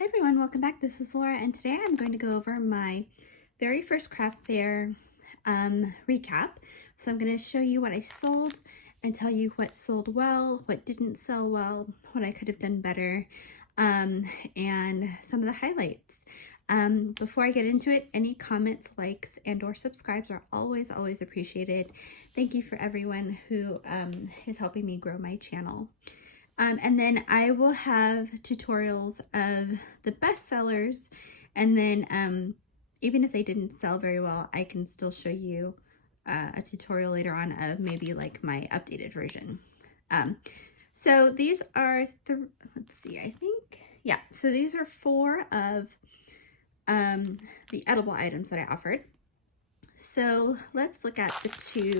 Hi everyone, welcome back. This is Laura, and today I'm going to go over my very first craft fair recap. So I'm going to show you what I sold and tell you what sold well, what didn't sell well, what I could have done better, and some of the highlights. Before I get into it, any comments, likes, and or subscribes are always appreciated. Thank you for everyone who is helping me grow my channel. And then I will have tutorials of the bestsellers, and then even if they didn't sell very well, I can still show you a tutorial later on of maybe like my updated version. So these are let's see, I think, yeah, so these are 4 of the edible items that I offered. So let's look at the 2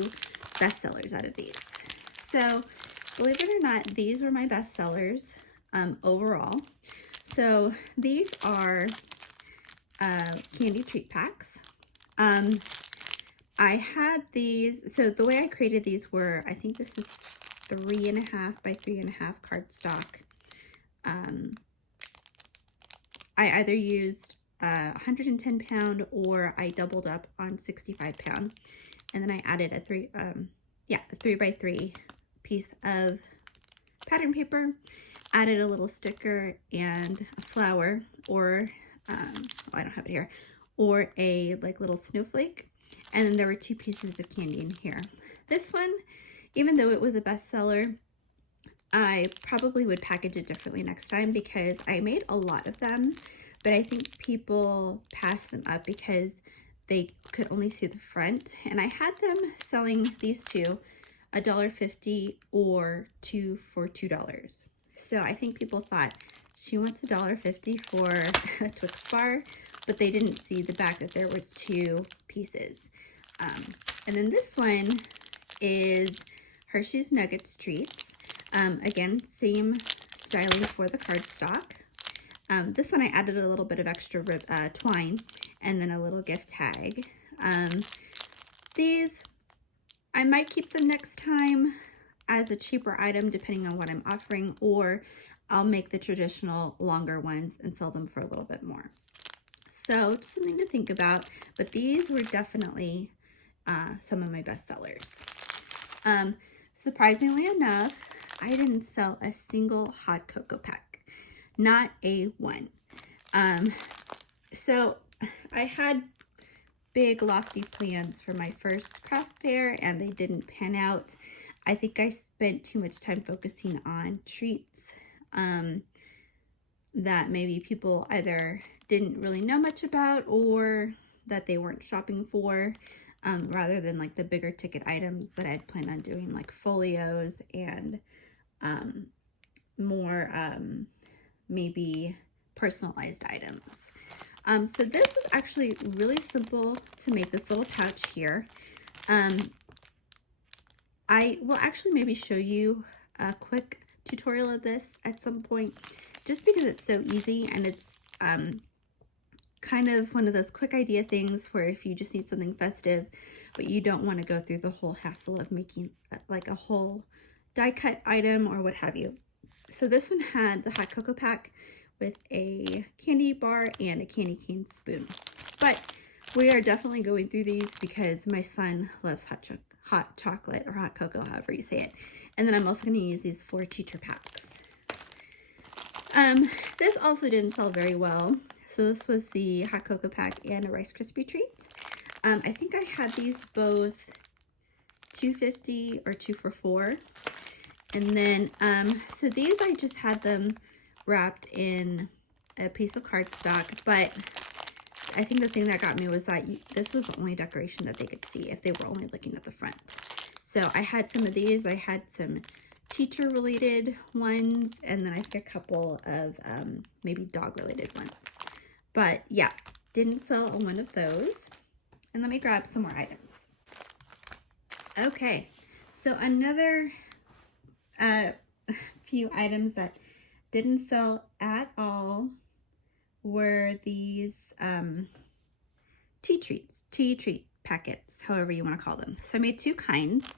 bestsellers out of these. So believe it or not, these were my best sellers overall. So these are candy treat packs. I had these, so the way I created these were, I think this is 3.5 by 3.5 cardstock. I either used 110 pound or I doubled up on 65 pound. And then I added a 3 by 3 piece of pattern paper, added a little sticker and a flower, or I don't have it here, or a like little snowflake, and then there were 2 pieces of candy in here. This one, even though it was a bestseller, I probably would package it differently next time because I made a lot of them, but I think people passed them up because they could only see the front, and I had them selling these 2 $1.50 or 2 for $2. So I think people thought she wants $1.50 for a Twix bar, but they didn't see the back that there was 2 pieces. And then this one is Hershey's Nuggets treats. Again, same styling for the cardstock. This one I added a little bit of extra twine and then a little gift tag. These, I might keep them next time as a cheaper item depending on what I'm offering, or I'll make the traditional longer ones and sell them for a little bit more. So just something to think about, but these were definitely some of my best sellers. Surprisingly enough, I didn't sell a single hot cocoa pack, not a one. So I had big lofty plans for my first craft fair and they didn't pan out. I think I spent too much time focusing on treats that maybe people either didn't really know much about or that they weren't shopping for, rather than like the bigger ticket items that I'd planned on doing, like folios and more maybe personalized items. So this was actually really simple to make, this little pouch here. I will actually maybe show you a quick tutorial of this at some point, just because it's so easy and it's kind of one of those quick idea things where if you just need something festive, but you don't want to go through the whole hassle of making like a whole die cut item or what have you. So this one had the hot cocoa pack with a candy bar and a candy cane spoon. But we are definitely going through these because my son loves hot chocolate or hot cocoa, however you say it. And then I'm also going to use these 4 teacher packs. This also didn't sell very well. So this was the hot cocoa pack and a Rice Krispie treat. I think I had these both $2.50 or 2 for $4. And then, so these I just had them wrapped in a piece of cardstock, but I think the thing that got me was that this was the only decoration that they could see if they were only looking at the front. So I had some of these, I had some teacher related ones, and then I think a couple of maybe dog related ones. But yeah, didn't sell on one of those. And let me grab some more items. Okay, so another few items that didn't sell at all were these tea treat packets, however you want to call them. So I made 2 kinds,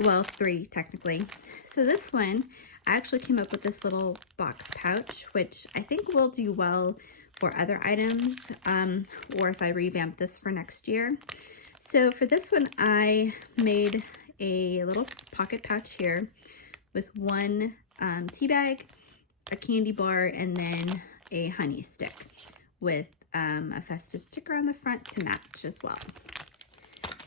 well 3 technically. So this one I actually came up with this little box pouch, which I think will do well for other items, or if I revamp this for next year. So for this one, I made a little pocket pouch here with one tea bag, a candy bar, and then a honey stick with a festive sticker on the front to match as well.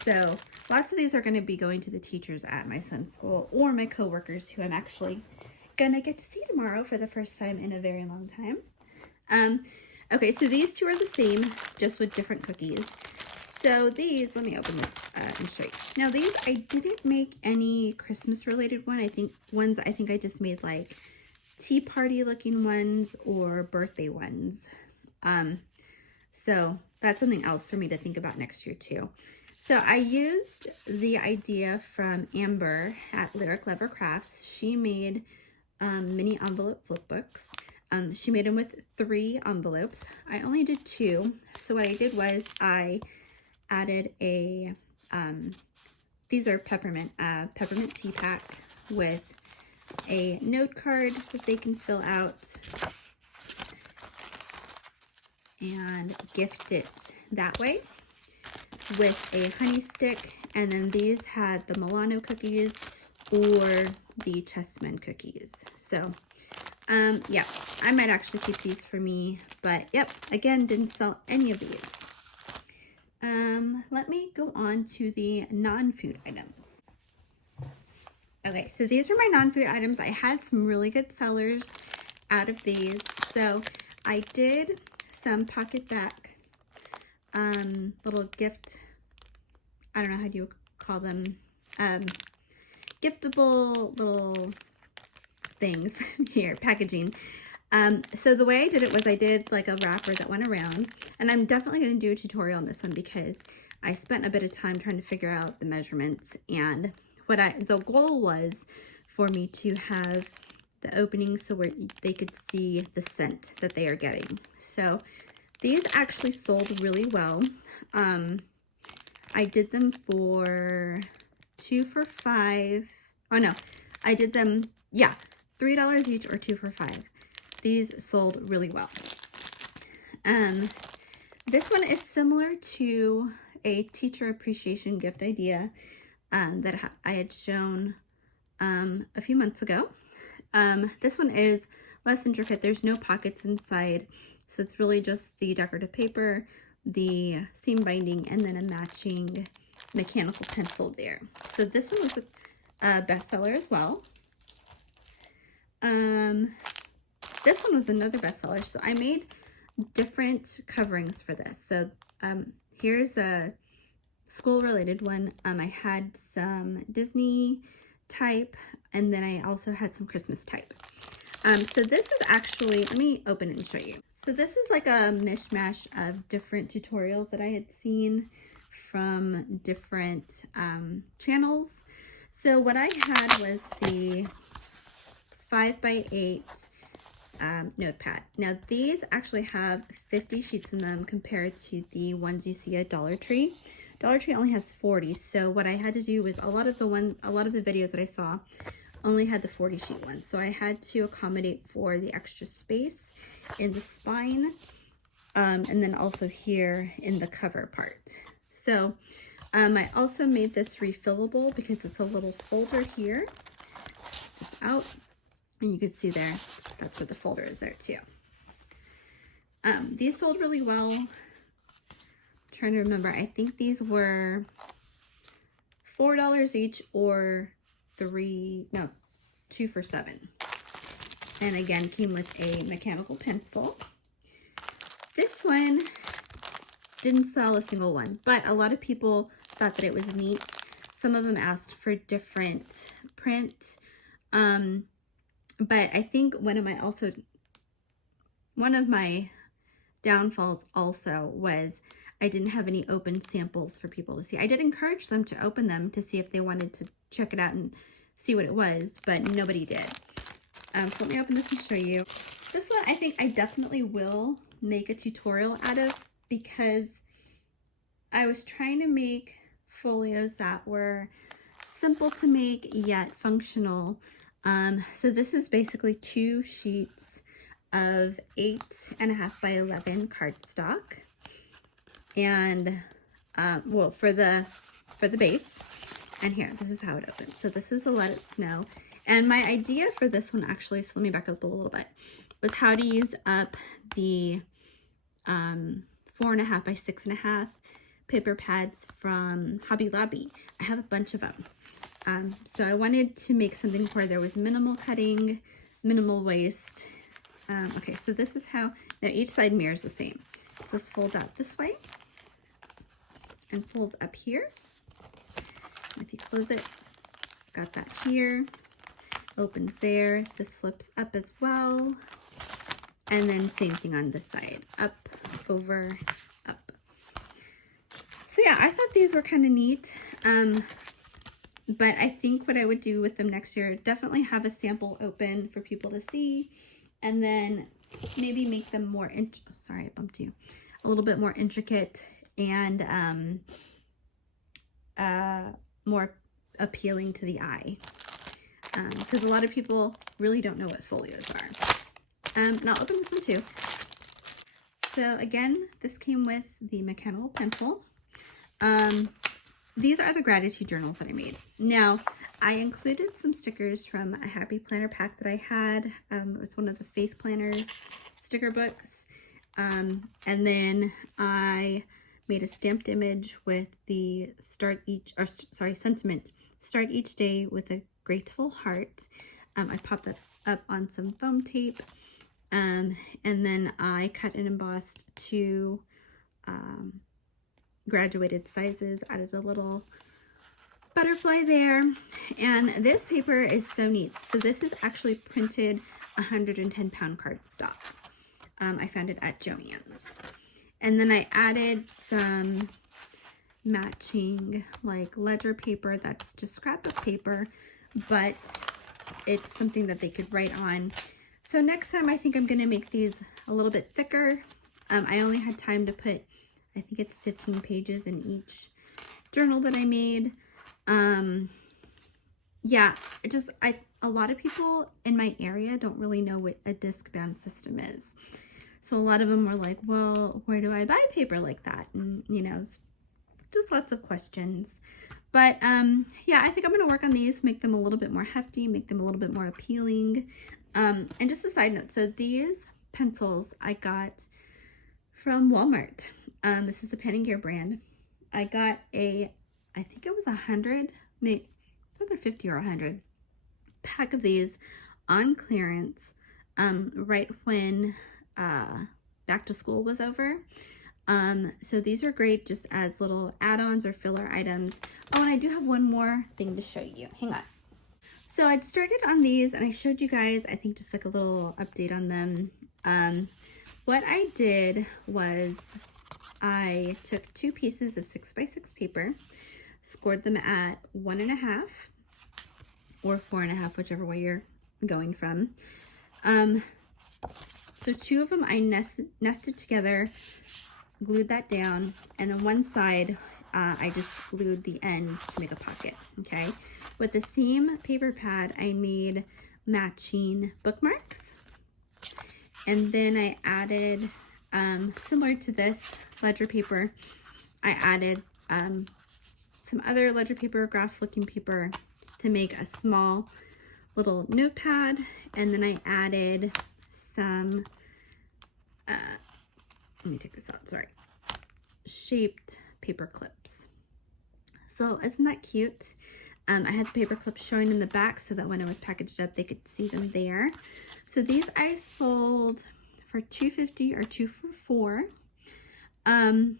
So lots of these are going to be going to the teachers at my son's school or my coworkers who I'm actually going to get to see tomorrow for the first time in a very long time. Okay, so these two are the same, just with different cookies. So these, let me open this and show you. Now these, I didn't make any Christmas related one. I think I just made like tea party looking ones or birthday ones. So that's something else for me to think about next year too. So I used the idea from Amber at Lyric Lover Crafts. She made mini envelope flip books. She made them with 3 envelopes. I only did 2. So what I did was I added a, these are peppermint tea pack with a note card that they can fill out and gift it that way, with a honey stick, and then these had the Milano cookies or the chessmen cookies. So yeah, I might actually keep these for me, but yep, again, didn't sell any of these. Let me go on to the non-food items. Okay, so these are my non-food items. I had some really good sellers out of these. So I did some pocket back little gift, I don't know how do you call them, giftable little things here, packaging. So the way I did it was I did like a wrapper that went around, and I'm definitely going to do a tutorial on this one because I spent a bit of time trying to figure out the measurements, and the goal was for me to have the opening so where they could see the scent that they are getting. So these actually sold really well. I did them for 2 for $5. Oh no, I did them, yeah, $3 each or 2 for $5. These sold really well. This one is similar to a teacher appreciation gift idea that I had shown a few months ago. This one is less intricate. There's no pockets inside, so it's really just the decorative paper, the seam binding, and then a matching mechanical pencil there. So this one was a bestseller as well. This one was another bestseller. So I made different coverings for this. So here's a school related one. I had some Disney type, and then I also had some Christmas type. So this is actually, let me open it and show you. So this is like a mishmash of different tutorials that I had seen from different channels. So what I had was the 5x8 notepad. Now these actually have 50 sheets in them compared to the ones you see at Dollar Tree. Dollar Tree only has 40. So what I had to do was a lot of the videos that I saw only had the 40 sheet ones. So I had to accommodate for the extra space in the spine, and then also here in the cover part. So I also made this refillable because it's a little folder here. Just out. And you can see there, that's where the folder is there too. These sold really well. I'm trying to remember, I think these were $4 each or 2 for $7. And again, came with a mechanical pencil. This one didn't sell a single one, but a lot of people thought that it was neat. Some of them asked for different print. But I think one of my downfalls also was I didn't have any open samples for people to see. I did encourage them to open them to see if they wanted to check it out and see what it was, but nobody did. So let me open this and show you. This one I think I definitely will make a tutorial out of because I was trying to make folios that were simple to make yet functional. So this is basically 2 sheets of 8.5 by 11 cardstock, and well, for the base. And here, this is how it opens. So this is a Let It Snow. And my idea for this one, actually, so let me back up a little bit, was how to use up the 4.5 by 6.5 paper pads from Hobby Lobby. I have a bunch of them. So I wanted to make something where there was minimal cutting, minimal waste. Okay, so this is how, now each side mirrors the same. So this folds out this way and folds up here. And if you close it, got that here, opens there. This flips up as well. And then same thing on this side, up, over, up. So yeah, I thought these were kind of neat. But I think what I would do with them next year, definitely have a sample open for people to see, and then maybe make them more, sorry, I bumped you, a little bit more intricate and more appealing to the eye. Because a lot of people really don't know what folios are. And I'll open this one too. So again, this came with the mechanical pencil. These are the gratitude journals that I made. Now, I included some stickers from a Happy Planner pack that I had. It was one of the Faith Planners sticker books. And then I made a stamped image with the sentiment, start each day with a grateful heart. I popped that up on some foam tape. And then I cut and embossed 2 graduated sizes, added a little butterfly there. And this paper is so neat. So this is actually printed 110-pound cardstock. I found it at Joann's. And then I added some matching like ledger paper that's just scrap of paper, but it's something that they could write on. So next time I think I'm going to make these a little bit thicker. I only had time to put, I think it's 15 pages in each journal that I made. Yeah, a lot of people in my area don't really know what a disc bound system is. So a lot of them were like, well, where do I buy paper like that? And, you know, just lots of questions. But yeah, I think I'm going to work on these, make them a little bit more hefty, make them a little bit more appealing. And just a side note, so these pencils I got from Walmart. This is the Pen and Gear brand. I got I think it was 100, maybe it's either 50 or 100 pack of these on clearance right when back to school was over. So these are great just as little add-ons or filler items. Oh, and I do have one more thing to show you. Hang on. So I'd started on these and I showed you guys, I think, just like a little update on them. What I did was I took 2 pieces of 6x6 paper, scored them at 1.5 or 4.5, whichever way you're going from. So 2 of them I nested together, glued that down, and then one side I just glued the ends to make a pocket. Okay, with the same paper pad I made matching bookmarks, and then I added similar to this ledger paper, I added some other ledger paper, graph looking paper to make a small little notepad, and then I added some let me take this out, sorry, shaped paper clips. So isn't that cute? I had the paper clips showing in the back so that when it was packaged up they could see them there. So these I sold for $2.50 or $2 for $4.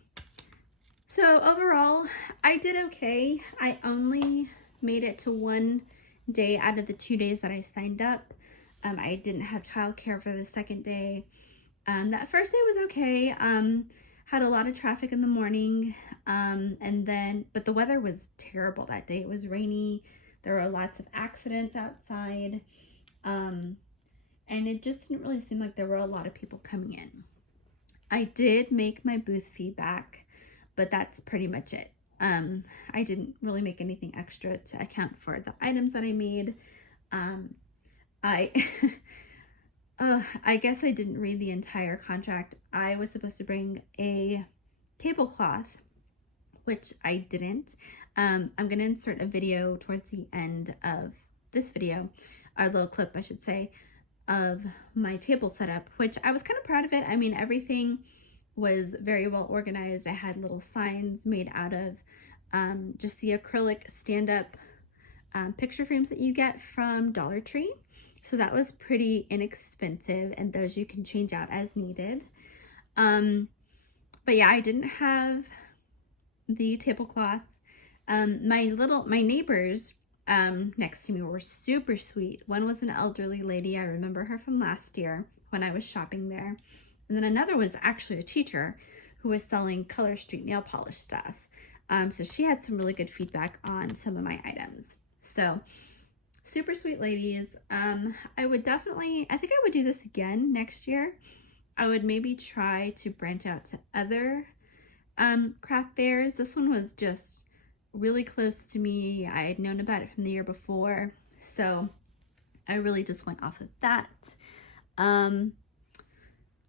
So overall I did okay. I only made it to 1 day out of the 2 days that I signed up. I didn't have childcare for the second day. That first day was okay. Had a lot of traffic in the morning, but the weather was terrible that day. It was rainy. There were lots of accidents outside, and it just didn't really seem like there were a lot of people coming in. I did make my booth feedback, but that's pretty much it. I didn't really make anything extra to account for the items that I made. I I guess I didn't read the entire contract. I was supposed to bring a tablecloth, which I didn't. I'm going to insert a video towards the end of this video, or a little clip, I should say, of my table setup, which I was kind of proud of it. I mean, everything was very well organized. I had little signs made out of just the acrylic stand-up picture frames that you get from Dollar Tree. So that was pretty inexpensive, and those you can change out as needed. But yeah, I didn't have the tablecloth. My neighbors next to me were super sweet. One was an elderly lady. I remember her from last year when I was shopping there. And then another was actually a teacher who was selling Color Street nail polish stuff. So she had some really good feedback on some of my items. So super sweet ladies. I think I would do this again next year. I would maybe try to branch out to other craft fairs. This one was just really close to me. I had known about it from the year before, so I really just went off of that.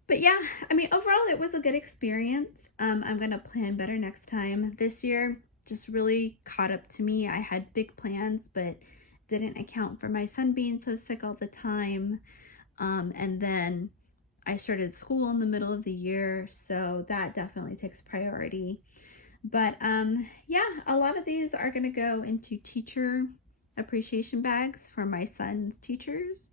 But yeah, I mean, overall it was a good experience. I'm gonna plan better next time. This year just really caught up to me. I had big plans, but didn't account for my son being so sick all the time. And then I started school in the middle of the year, so that definitely takes priority. But yeah, a lot of these are going to go into teacher appreciation bags for my son's teachers,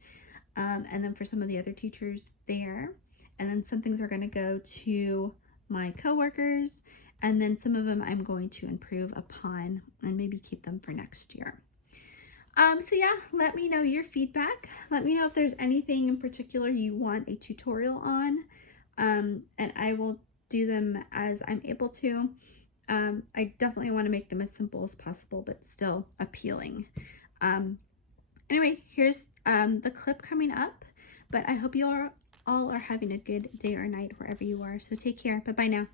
and then for some of the other teachers there. And then some things are going to go to my coworkers, and then some of them I'm going to improve upon and maybe keep them for next year. So yeah, let me know your feedback. Let me know if there's anything in particular you want a tutorial on, and I will do them as I'm able to. I definitely want to make them as simple as possible, but still appealing. Anyway, here's the clip coming up, but I hope you all are having a good day or night wherever you are. So take care. Bye-bye now.